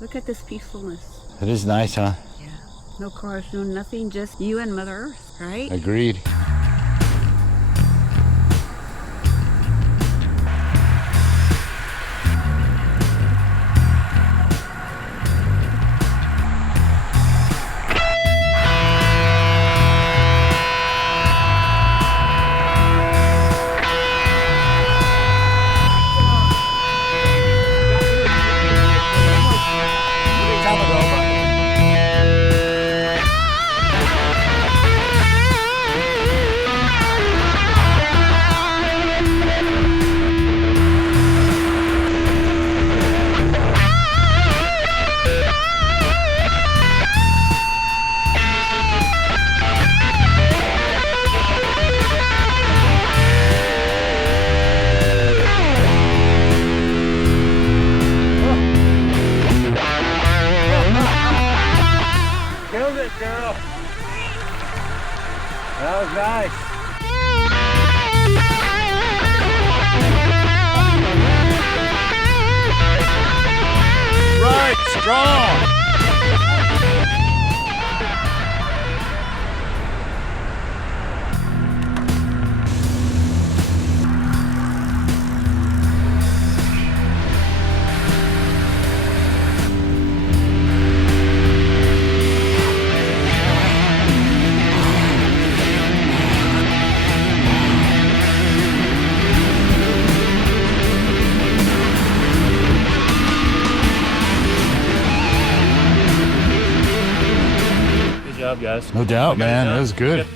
Look at this peacefulness. It is nice, huh? Yeah. No cars, no nothing, just you and Mother Earth, right? Agreed. Girl. That was nice. Right, strong. Guys. No doubt, man. That was good.